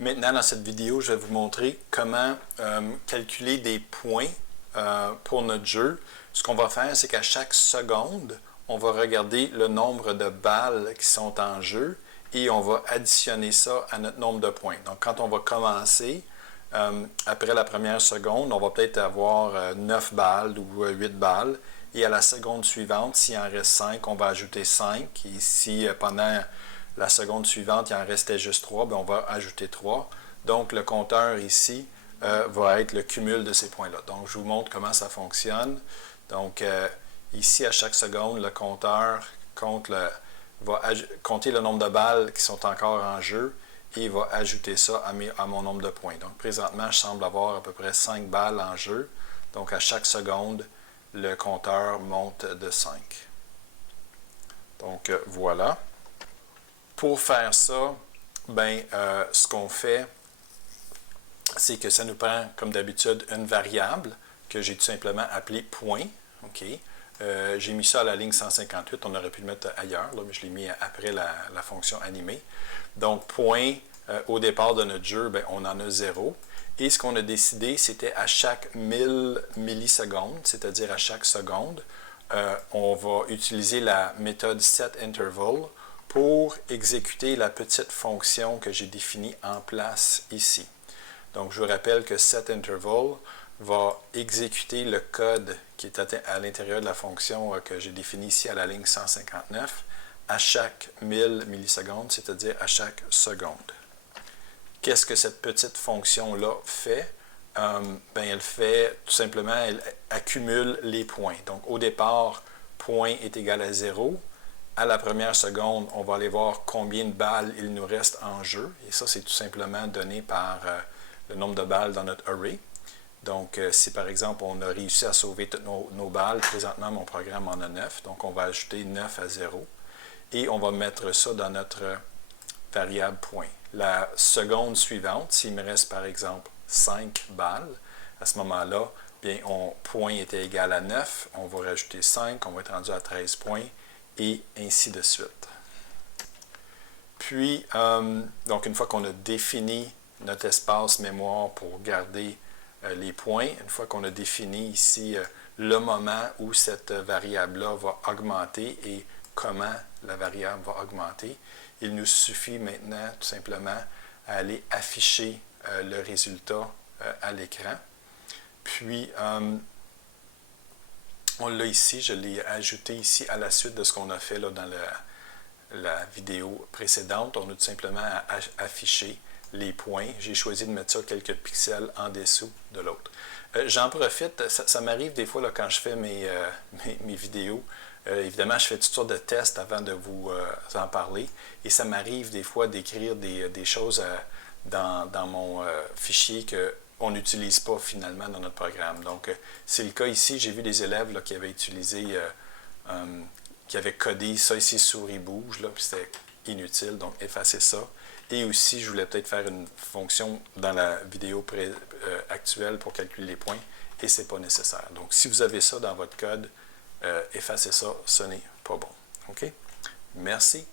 Maintenant, dans cette vidéo, je vais vous montrer comment calculer des points pour notre jeu. Ce qu'on va faire, c'est qu'à chaque seconde, on va regarder le nombre de balles qui sont en jeu et on va additionner ça à notre nombre de points. Donc, quand on va commencer, après la première seconde, on va peut-être avoir 9 balles ou 8 balles. Et à la seconde suivante, s'il en reste 5, on va ajouter 5. Et si pendant la seconde suivante, il en restait juste 3, bien, on va ajouter 3. Donc, le compteur ici va être le cumul de ces points-là. Donc, je vous montre comment ça fonctionne. Donc, ici, à chaque seconde, le compteur va compter le nombre de balles qui sont encore en jeu et il va ajouter ça à mon nombre de points. Donc, présentement, je semble avoir à peu près 5 balles en jeu. Donc, à chaque seconde, le compteur monte de 5. Donc, voilà. Pour faire ça, ben, ce qu'on fait, c'est que ça nous prend, comme d'habitude, une variable que j'ai tout simplement appelée point. Okay. J'ai mis ça à la ligne 158, on aurait pu le mettre ailleurs, là, mais je l'ai mis après la fonction animée. Donc, point, au départ de notre jeu, ben, on en a 0. Et ce qu'on a décidé, c'était à chaque 1000 millisecondes, c'est-à-dire à chaque seconde, on va utiliser la méthode setInterval pour exécuter la petite fonction que j'ai définie en place ici. Donc, je vous rappelle que setInterval va exécuter le code qui est à l'intérieur de la fonction que j'ai définie ici à la ligne 159 à chaque 1000 millisecondes, c'est-à-dire à chaque seconde. Qu'est-ce que cette petite fonction-là fait? Ben, elle fait tout simplement, elle accumule les points. Donc, au départ, point est égal à 0. À la première seconde, on va aller voir combien de balles il nous reste en jeu. Et ça, c'est tout simplement donné par le nombre de balles dans notre array. Donc, si par exemple, on a réussi à sauver toutes nos balles, présentement, mon programme en a 9. Donc, on va ajouter 9 à 0. Et on va mettre ça dans notre variable point. La seconde suivante, s'il me reste par exemple 5 balles, à ce moment-là, bien, point était égal à 9, on va rajouter 5, on va être rendu à 13 points, et ainsi de suite. Puis, donc une fois qu'on a défini notre espace mémoire pour garder les points, une fois qu'on a défini ici le moment où cette variable-là va augmenter et comment la variable va augmenter, il nous suffit maintenant tout simplement à aller afficher le résultat à l'écran. Puis, on l'a ici, je l'ai ajouté ici à la suite de ce qu'on a fait là, dans la vidéo précédente. On a tout simplement à afficher les points. J'ai choisi de mettre ça quelques pixels en dessous de l'autre. J'en profite, ça m'arrive des fois là, quand je fais mes vidéos. Évidemment, je fais toutes sortes de tests avant de vous en parler. Et ça m'arrive des fois d'écrire des choses dans mon fichier qu'on n'utilise pas finalement dans notre programme. Donc, c'est le cas ici. J'ai vu des élèves là, qui avaient utilisé, qui avaient codé ça ici, souris bouge, là, puis c'était inutile. Donc, effacez ça. Et aussi, je voulais peut-être faire une fonction dans la vidéo actuelle pour calculer les points, et ce n'est pas nécessaire. Donc, si vous avez ça dans votre code, effacez ça, ce n'est pas bon. OK? Merci.